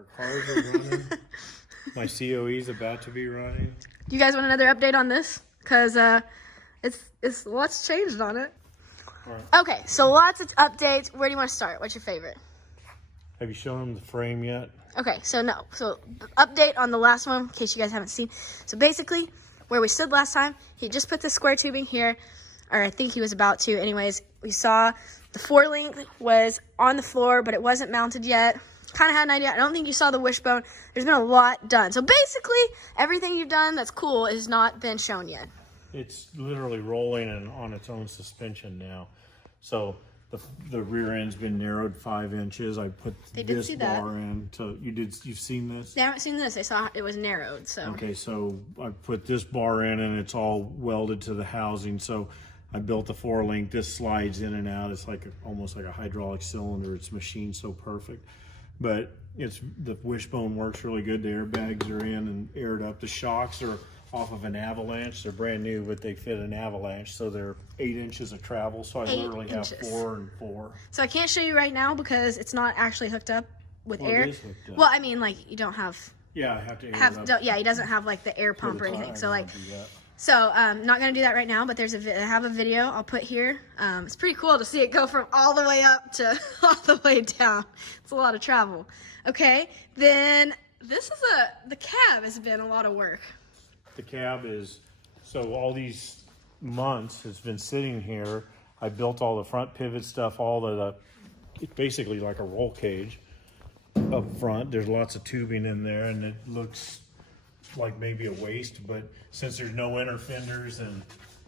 Our cars are running. My COE is about to be running. Do you guys want another update on this? Because it's lots changed on it. Right. Okay, so lots of updates. Where do you want to start? What's your favorite? Have you shown them the frame yet? Okay, so no. So update on the last one, in case you guys haven't seen. So basically, where we stood last time, he just put the square tubing here, or I think he was about to. Anyways, we saw the 4-link was on the floor, but it wasn't mounted yet. Kind of had an idea. I don't think you saw the wishbone. There's been a lot done. So basically, everything you've done that's cool has not been shown yet. It's literally rolling and on its own suspension now. So the rear end's been narrowed 5 inches. I put this bar in. So you've seen this? They haven't seen this. They saw it was narrowed. So okay, so I put this bar in and it's all welded to the housing. So I built the 4-link. This slides in and out. It's like almost like a hydraulic cylinder. It's machined so perfect. But the wishbone works really good. The airbags are in and aired up. The shocks are off of an Avalanche. They're brand new, but they fit an Avalanche, so they're 8 inches of travel. So I literally have 4 and 4. So I can't show you right now because it's not actually hooked up with air. It is hooked up. Well, I mean, like you don't have. Yeah, I have to air it up. Yeah, he doesn't have like the air pump or anything. So like. So not gonna do that right now, but I have a video I'll put here. It's pretty cool to see it go from all the way up to all the way down. It's a lot of travel. Okay, then the cab has been a lot of work. The cab is, so all these months it's been sitting here. I built all the front pivot stuff, it's basically like a roll cage up front. There's lots of tubing in there and it looks like maybe a waist, but since there's no inner fenders and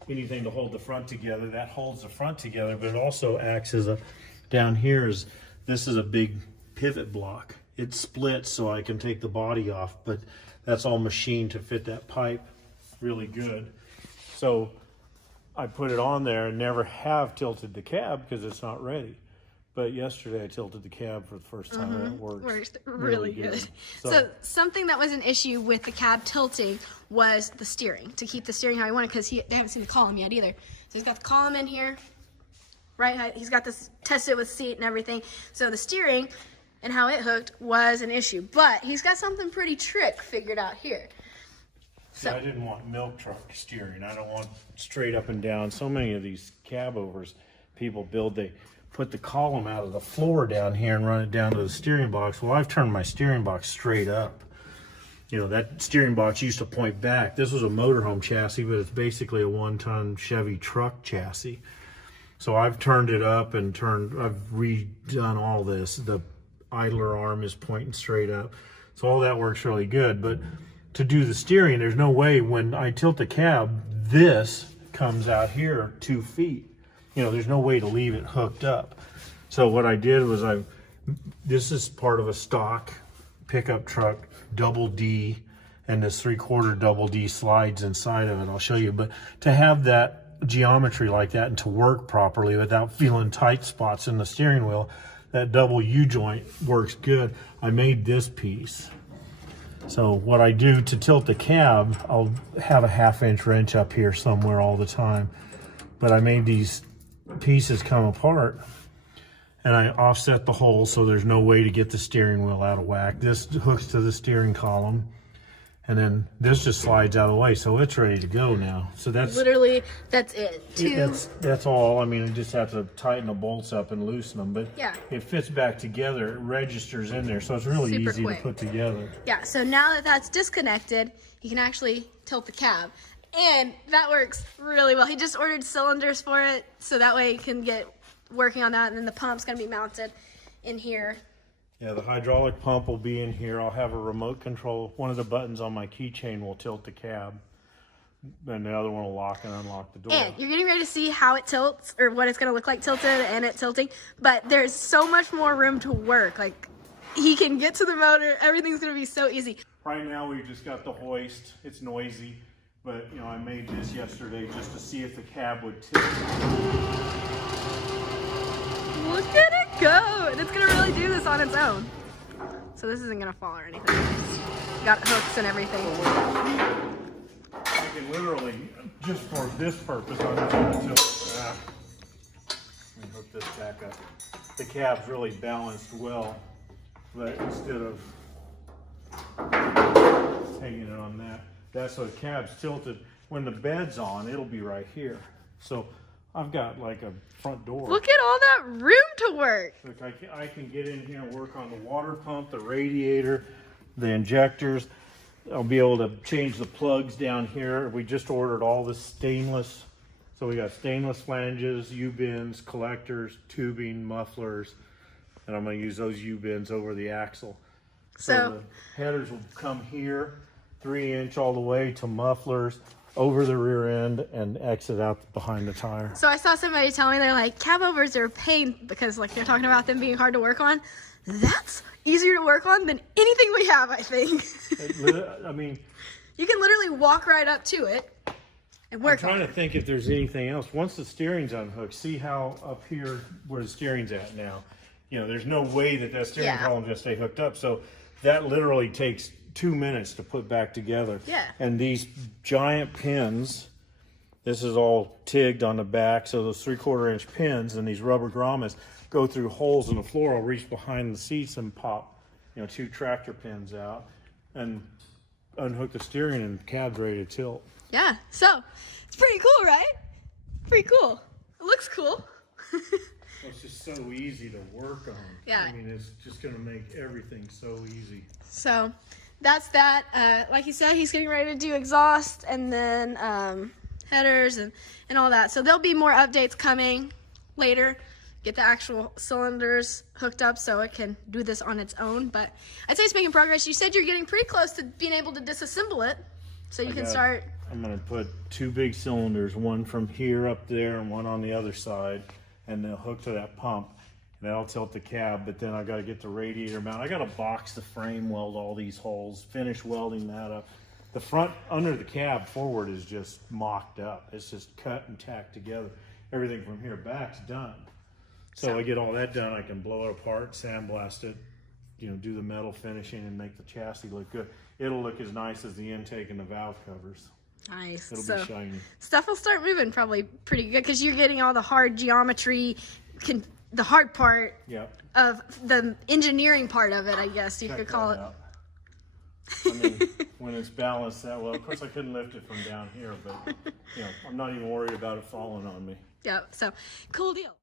anything to hold the front together, that holds the front together, but it also acts as down here this is a big pivot block. It splits so I can take the body off, but that's all machined to fit that pipe really good. So I put it on there and never have tilted the cab because it's not ready. But yesterday I tilted the cab for the first time and it worked really good. So something that was an issue with the cab tilting was the steering, to keep the steering how he wanted, because they haven't seen the column yet either. So he's got the column in here, right? He's got this tested with seat and everything. So the steering and how it hooked was an issue. But he's got something pretty trick figured out here. See, I didn't want milk truck steering. I don't want straight up and down. So many of these cabovers people build, they put the column out of the floor down here and run it down to the steering box. Well, I've turned my steering box straight up. You know, that steering box used to point back. This was a motorhome chassis, but it's basically a 1-ton Chevy truck chassis. So I've turned it up and I've redone all this. The idler arm is pointing straight up. So all that works really good. But to do the steering, there's no way when I tilt the cab, this comes out here 2 feet. You know, there's no way to leave it hooked up. So what I did was this is part of a stock pickup truck, double D, and this 3/4 double D slides inside of it. I'll show you. But to have that geometry like that and to work properly without feeling tight spots in the steering wheel, that double U joint works good. I made this piece. So what I do to tilt the cab, I'll have a 1/2-inch wrench up here somewhere all the time. But I made these pieces come apart and I offset the hole so there's no way to get the steering wheel out of whack. This hooks to the steering column and then this just slides out of the way, so it's ready to go now. So that's literally, that's it. That's all. I mean, I just have to tighten the bolts up and loosen them, but yeah, it fits back together. It registers in there, so it's really easy to put together. Yeah, so now that that's disconnected, you can actually tilt the cab. And that works really well. He just ordered cylinders for it, so that way he can get working on that, and then the pump's gonna be mounted in here. Yeah, the hydraulic pump will be in here. I'll have a remote control. One of the buttons on my keychain will tilt the cab, and the other one will lock and unlock the door. And you're getting ready to see how it tilts, or what it's gonna look like tilted and it tilting, but there's so much more room to work. Like, he can get to the motor, everything's gonna be so easy. Right now we've just got the hoist. It's noisy. But, you know, I made this yesterday just to see if the cab would tilt. Look at it go! And it's gonna really do this on its own. So this isn't gonna fall or anything. Got hooks and everything. I can literally, just for this purpose, I'm going to tilt. Let me hook this back up. The cab's really balanced well, but instead of hanging it on that. That's so the cab's tilted. When the bed's on, it'll be right here. So I've got like a front door. Look at all that room to work. Look, I can get in here and work on the water pump, the radiator, the injectors. I'll be able to change the plugs down here. We just ordered all the stainless. So we got stainless flanges, U-bins, collectors, tubing, mufflers. And I'm going to use those U-bins over the axle. So the headers will come here, 3-inch all the way to mufflers, over the rear end, and exit out behind the tire. So I saw somebody tell me they're like, cabovers are a pain because like they're talking about them being hard to work on. That's easier to work on than anything we have, I think. I mean, you can literally walk right up to it and work I'm on trying it. to think if there's anything else. Once the steering's unhooked, see how up here where the steering's at now. You know, there's no way that steering column just stay hooked up. So that literally takes 2 minutes to put back together. Yeah. And these giant pins, this is all tigged on the back. So those 3/4 inch pins and these rubber grommets go through holes in the floor. I'll reach behind the seats and pop, 2 tractor pins out and unhook the steering, and the cab's ready to tilt. Yeah, so it's pretty cool, right? Pretty cool. It looks cool. It's just so easy to work on. Yeah. I mean, it's just going to make everything so easy. So that's that. Like he said, he's getting ready to do exhaust and then headers and all that. So there'll be more updates coming later. Get the actual cylinders hooked up so it can do this on its own. But I'd say it's making progress. You said you're getting pretty close to being able to disassemble it. So you can start. I'm going to put 2 big cylinders, one from here up there and one on the other side, and they'll hook to that pump. And that'll tilt the cab, but then I got to get the radiator mount. I got to box the frame, weld all these holes, finish welding that up. The front under the cab forward is just mocked up. It's just cut and tacked together. Everything from here back's done. So I get all that done, I can blow it apart, sandblast it, do the metal finishing and make the chassis look good. It'll look as nice as the intake and the valve covers. Nice. It'll be shiny. Stuff will start moving probably pretty good because you're getting all the hard geometry, the hard part of the engineering part of it, I guess you could call it. I mean, when it's balanced that well, of course I couldn't lift it from down here, but I'm not even worried about it falling on me. Yeah, so cool deal.